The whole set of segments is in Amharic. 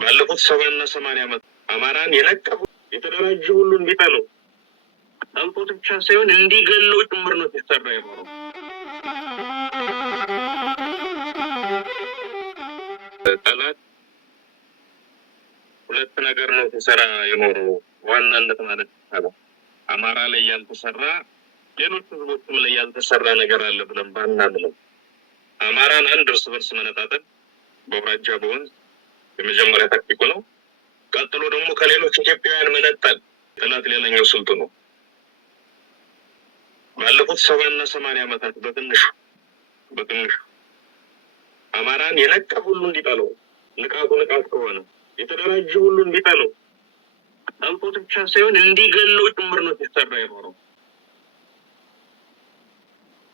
ባለፉት 70 እና 80 ዓመት አማራን የነቀፉ የተደራጀ ሁሉ እንዲጠለው ጠልቶት ብቻ ሳይሆን እንዲገለው ጭምር ነው ሲሰራ የኖረው። ጠላት ሁለት ነገር ነው ሲሰራ የኖረው ዋናነት ማለት ነው። አማራ ላይ ያልተሰራ ሌሎች ህዝቦችም ላይ ያልተሰራ ነገር አለ ብለን ባናምንም አማራን አንድ እርስ በርስ መነጣጠል በአውራጃ በወንዝ የመጀመሪያ ታክቲኩ ነው። ቀጥሎ ደግሞ ከሌሎች ኢትዮጵያውያን መነጠል ጠላት ሌላኛው ስልቱ ነው። ባለፉት 70 እና 80 ዓመታት በትንሹ አማራን የነቀፈ ሁሉ እንዲጠለው ንቃት ከሆነ የተደራጀ ሁሉ እንዲጠለው ጠልቶት ብቻ ሳይሆን እንዲገለው ጭምር ነው ሲሰራ የኖረው።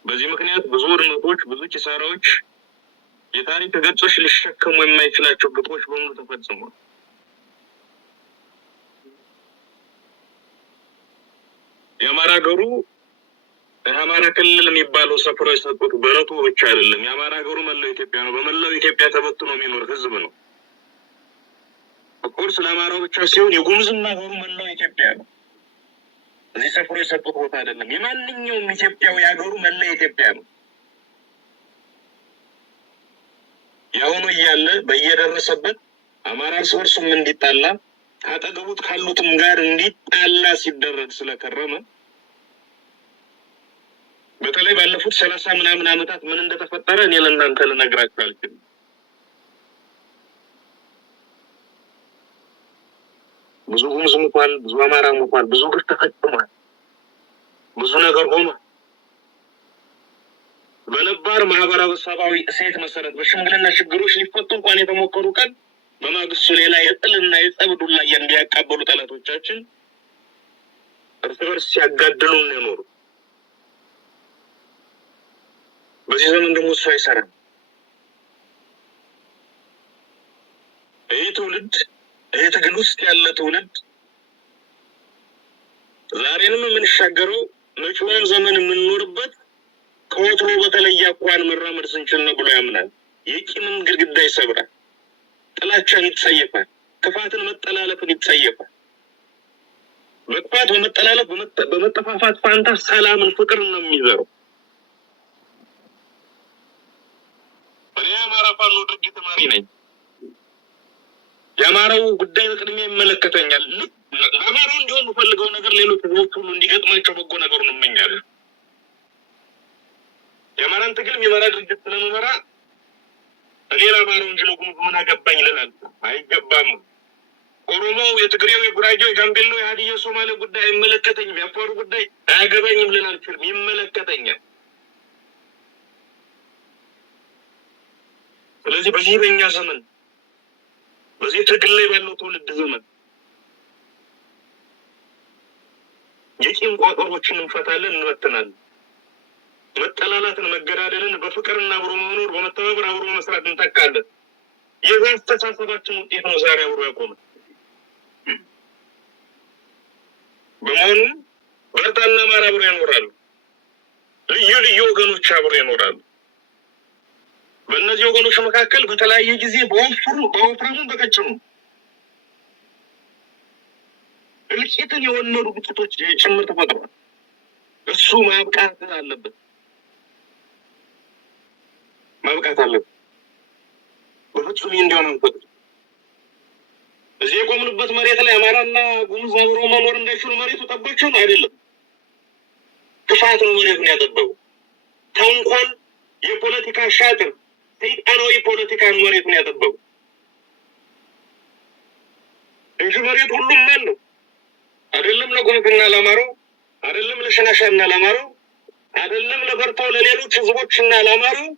በዚህ ምክንያት ብዙ ውድመቶች፣ ብዙ ኪሳራዎች፣ የታሪክ ገጾች ሊሸከሙ የማይችላቸው ግፎች በሙሉ ተፈጽመዋል። የአማራ ክልል የሚባለው ሰፍሮ የሰጡት በረቱ ብቻ አይደለም። የአማራ ሀገሩ መላው ኢትዮጵያ ነው። በመላው ኢትዮጵያ ተበትኖ የሚኖር ህዝብ ነው። ኦፍኮርስ ለአማራው ብቻ ሲሆን የጉሙዝና ሀገሩ መላው ኢትዮጵያ ነው። እዚህ ሰፍሮ የሰጡት ቦታ አይደለም። የማንኛውም ኢትዮጵያዊ ሀገሩ መላው ኢትዮጵያ ነው። ያሁኑ እያለ በየደረሰበት አማራ እርስ በርሱም እንዲጣላ ካጠገቡት ካሉትም ጋር እንዲጣላ ሲደረግ ስለከረመ በተለይ ባለፉት 30 ምናምን ዓመታት ምን እንደተፈጠረ እኔ ለእናንተ ልነግራችሁ አልችልም። ብዙ ጉሙዝ ሞቷል፣ ብዙ አማራ ሞቷል፣ ብዙ ግፍ ተፈጽሟል፣ ብዙ ነገር ሆኗል። በነባር ማህበረሰባዊ እሴት መሰረት በሽምግልና ችግሮች ሊፈቱ እንኳን የተሞከሩ ቀን በማግስቱ ሌላ የጥልና የጸብ ዱላ እንዲያቃበሉ ጠላቶቻችን እርስ በርስ ሲያጋድሉ ነው የኖሩ። በዚህ ዘመን ደግሞ እሱ አይሰራም። ይህ ትውልድ ይህ ትግል ውስጥ ያለ ትውልድ ዛሬንም የምንሻገረው መጪውን ዘመን የምንኖርበት ከወትሮ በተለየ አኳኋን መራመድ ስንችል ነው ብሎ ያምናል። የቂምን ግድግዳ ይሰብራል፣ ጥላቻን ይጸየፋል፣ ክፋትን መጠላለፍን ይጸየፋል። መጥፋት በመጠላለፍ በመጠፋፋት ፋንታ ሰላምን፣ ፍቅርን ነው የሚዘረው። እኔ የአማራ ፋኖ ድርጅት ተማሪ ነኝ። የአማራው ጉዳይ በቅድሚያ ይመለከተኛል። ለአማራው እንዲሆን የምፈልገው ነገር ሌሎች ህዝቦች ሁሉ እንዲገጥማቸው በጎ ነገሩን እመኛለሁ። የአማራን ትግል የሚመራ ድርጅት ስለምመራ እኔ ለአማራው እንጂ ለጉሙዝ ምን አገባኝ ልላል አይገባም። ኦሮሞው፣ የትግሬው፣ የጉራጌው፣ የጋምቤላው፣ የሀዲያ፣ የሶማሌ ጉዳይ አይመለከተኝም። የአፋሩ ጉዳይ አያገባኝም ልል አልችልም። ይመለከተኛል። ስለዚህ በዚህ በእኛ ዘመን በዚህ ትግል ላይ ባለው ትውልድ ዘመን የቂም ቋጠሮችን እንፈታለን፣ እንበትናለን። መጠላላትን፣ መገዳደልን በፍቅርና አብሮ መኖር፣ በመተባበር አብሮ መስራት እንተካለን። የዛ አስተሳሰባችን ውጤት ነው ዛሬ አብሮ ያቆመ። በመሆኑም በርታና አማራ አብሮ ይኖራሉ። ልዩ ልዩ ወገኖች አብሮ ይኖራሉ። በእነዚህ ወገኖች መካከል በተለያየ ጊዜ በወፍራሙ በቀጭኑ እልቂትን የወለዱ ግጭቶች ጭምር ተፈጥሯል። እሱ ማብቃት አለበት። በፍጹም እንዲሆን አንፈቅድ። እዚህ የቆምንበት መሬት ላይ አማራና ጉሙዝ አብሮ መኖር እንዳይችሉ መሬቱ ጠባቸው ነው አይደለም። ክፋት ነው መሬቱን ያጠበው። ተንኮል፣ የፖለቲካ ሻጥር፣ ሰይጣናዊ ፖለቲካን መሬቱን ያጠበው እንጂ መሬት ሁሉም ማን ነው አይደለም። ለጉሙዝና ለአማራው አይደለም፣ ለሸናሻና ለአማራው አይደለም፣ ለበርታው ለሌሎች ህዝቦችና ለአማራው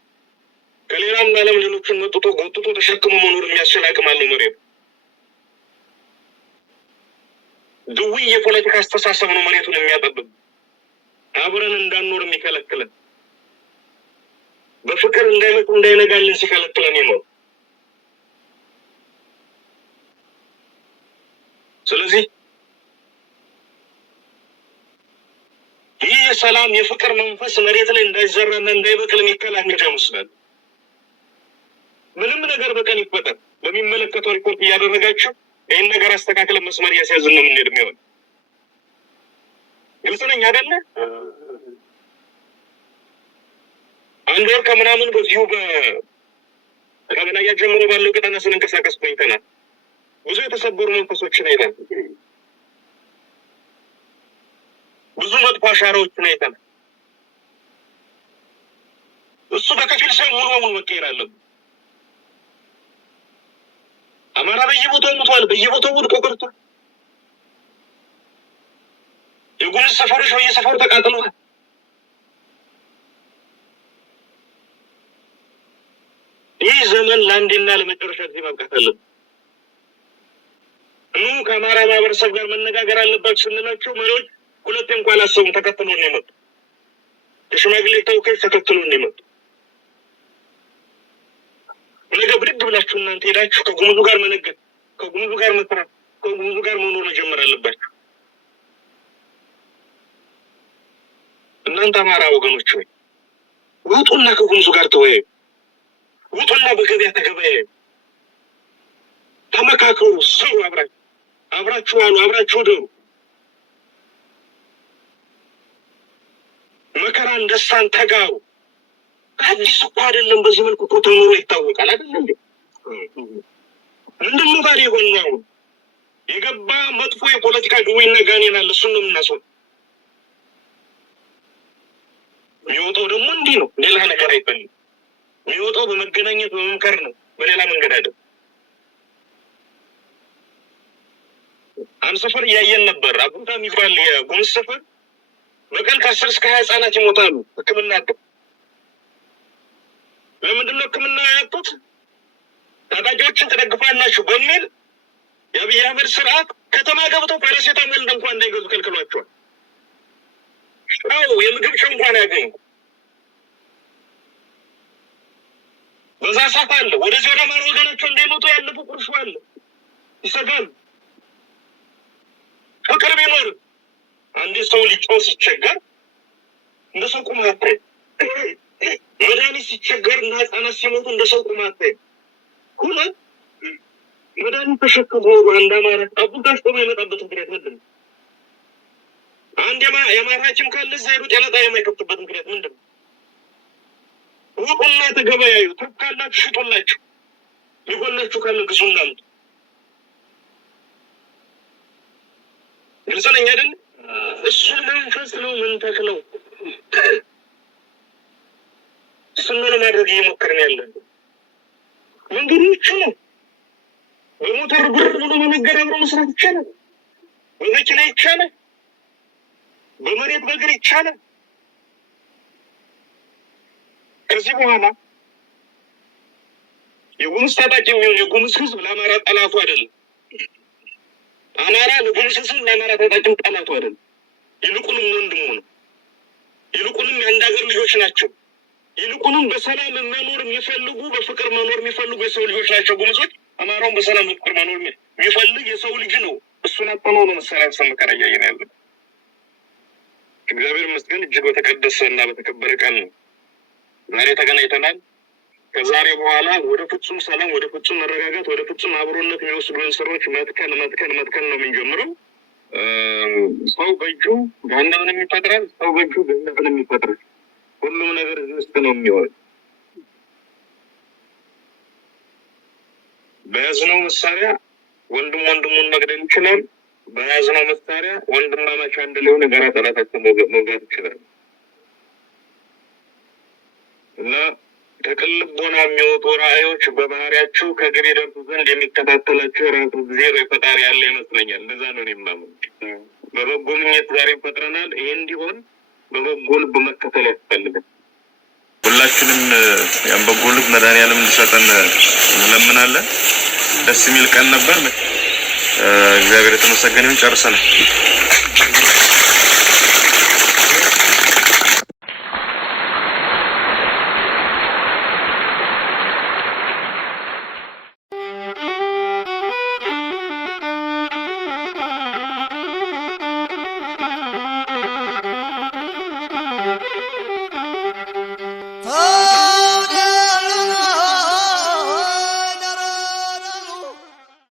ከሌላም ዓለም ሌሎችን መጥቶ ጎትቶ ተሸክሞ መኖር የሚያስችል አቅም አለው መሬት። ድዊ የፖለቲካ አስተሳሰብ ነው መሬቱን የሚያጠብብ፣ አብረን እንዳንኖር የሚከለክለን፣ በፍቅር እንዳይመጡ እንዳይነጋልን ሲከለክለን ነው። ስለዚህ ይህ የሰላም የፍቅር መንፈስ መሬት ላይ እንዳይዘራና እንዳይበቅል የሚከላከል ይመስላል። ምንም ነገር በቀን ይፈጠር በሚመለከተው ሪፖርት እያደረጋችሁ ይህን ነገር አስተካክለን መስመር እያስያዝን ነው የምንሄድ የሚሆን። ግልጽ ነኝ አይደለ? አንድ ወር ከምናምን በዚሁ ከበላያ ጀምሮ ባለው ቀጠና ስንንቀሳቀስ ቆይተናል። ብዙ የተሰበሩ መንፈሶችን አይተናል። ብዙ መጥፎ አሻራዎችን አይተናል። እሱ በከፊል ሳይሆን ሙሉ በሙሉ መቀየር አለብን። አማራ በየቦታው ሞቷል፣ በየቦታው ወድቆ ቀርቷል። የጉምዝ ሰፈሮች በየሰፈሩ ተቃጥለዋል። ይህ ዘመን ለአንዴና ለመጨረሻ ጊዜ ማብቃት አለብን። ከአማራ ማህበረሰብ ጋር መነጋገር አለባቸው ስንላቸው መሪዎች ሁለቴ እንኳን አላሰቡም። ተከትሎ ነው የመጡ። የሽማግሌ ተወካዮች ተከትሎ ነው የመጡ። ነገ ብድግ ብላችሁ እናንተ ሄዳችሁ ከጉምዙ ጋር መነገድ፣ ከጉምዙ ጋር መስራት፣ ከጉምዙ ጋር መኖር መጀመር አለባችሁ። እናንተ አማራ ወገኖች ሆይ ውጡና ከጉምዙ ጋር ተወያዩ። ውጡና በገበያ ተገበያዩ። ተመካከሩ፣ ስሩ፣ አብራችሁ አሉ፣ አብራችሁ ደሩ። መከራን ደስታን ተጋሩ። አዲስ እኮ አይደለም። በዚህ መልኩ እኮ ተኖሮ ይታወቃል አይደል እንዴ? ምንድነው ታዲያ የሆነው? የገባ መጥፎ የፖለቲካ ድዌና ጋኔን አለ። እሱን ነው የምናስወጣው። የሚወጣው ደግሞ እንዲህ ነው፣ ሌላ ነገር አይፈልግም። የሚወጣው በመገናኘት በመምከር ነው፣ በሌላ መንገድ አይደለም። አንድ ሰፈር እያየን ነበር። አቡታ የሚባል የጉምዝ ሰፈር በቀን ከ10 እስከ 20 ህጻናት ይሞታሉ ሕክምና አጥተው። ለምንድነው ሕክምና ያጡት? ታጣቂዎችን ትደግፋላችሁ በሚል የአብይ አህመድ ስርዓት ከተማ ገብተው ፓራሴታሞል እንኳን እንዳይገዙ ከልክሏቸዋል። ጨው፣ የምግብ ጨው እንኳን ያገኙ። በዛ ሰዓት አለ ወደዚህ ወደ አማራ ወገናቸው እንዳይመጡ ያለፉ ቁርሾ አለ። ይሰጋሉ። ፍቅር ቢኖር አንድ ሰው ሊጮህ ሲቸገር እንደ ሰው ቁም አታይም። መድኃኒት ሲቸገር እና ህጻናት ሲሞቱ እንደ ሰው ቁም አታይም። ሁለት መድኃኒት ተሸክሞ አንድ አማራ አቡጋሽ ቆሞ የመጣበት ምክንያት ምንድን ነው? አንድ የአማራ ሐኪም ካለ እዛ ሄዱ ጤና ጣቢያ የማይከፍትበት ምክንያት ምንድን ነው? ውጡና ተገበያዩ። ትርፍ ካላችሁ ሽጡላችሁ፣ ሊጎላችሁ ካለ ግዙና አምጡ። ግልጽ ነኝ አይደል? እሱ መንፈስ ነው ምን ተክለው እሱን ለማድረግ እየሞከርን ያለን መንገዱ ይቻላል። በሞተር ብር ብሎ በነገር አብሮ መስራት ይቻላል። በመኪና ይቻላል። በመሬት በእግር ይቻላል። ከዚህ በኋላ የጉምዝ ታጣቂ የሚሆን የጉምዝ ህዝብ ለአማራ ጠላቱ አይደለም። አማራ ለጉምዝ ህዝብ ለአማራ ታጣቂም ጠላቱ አይደለም። ይልቁንም ወንድሙ ነው። ይልቁንም የአንድ ሀገር ልጆች ናቸው። ይልቁንም በሰላም መኖር የሚፈልጉ በፍቅር መኖር የሚፈልጉ የሰው ልጆች ናቸው ጉምዞች። አማራውን በሰላም በፍቅር መኖር የሚፈልግ የሰው ልጅ ነው። እሱን አጥነው ነው መሳሪያ ሰመከራ እያየን ያለን። እግዚአብሔር ይመስገን እጅግ በተቀደሰ እና በተከበረ ቀን ነው ዛሬ ተገናኝተናል። ከዛሬ በኋላ ወደ ፍጹም ሰላም፣ ወደ ፍጹም መረጋጋት፣ ወደ ፍጹም አብሮነት የሚወስዱን ስራዎች መትከል ነው የምንጀምረው። ሰው በእጁ ገሃነምን ይፈጥራል። ሰው በእጁ ገነትን ይፈጥራል። ሁሉም ነገር ውስጥ ነው የሚሆን። በያዝነው መሳሪያ ወንድም ወንድሙን መግደል ይችላል። በያዝነው መሳሪያ ወንድማማች አንድ ሊሆን የጋራ ጠላታችን መውጋት ይችላል እና ከቅልቦና የሚወጡ ራእዮች በባህሪያችሁ ከግብ ይደርሱ ዘንድ የሚከታተላቸው የራሱ ጊዜ ፈጣሪ ያለ ይመስለኛል። እንደዛ ነው የማምነው። በበጎ ምኞት ዛሬ ፈጥረናል። ይሄ እንዲሆን በበጎ ልብ መከተል ያስፈልጋል። ሁላችንም ያን በጎ ልብ መድኃኒዓለም እንዲሰጠን እንለምናለን። ደስ የሚል ቀን ነበር። እግዚአብሔር የተመሰገነ ይሁን። ጨርሰናል።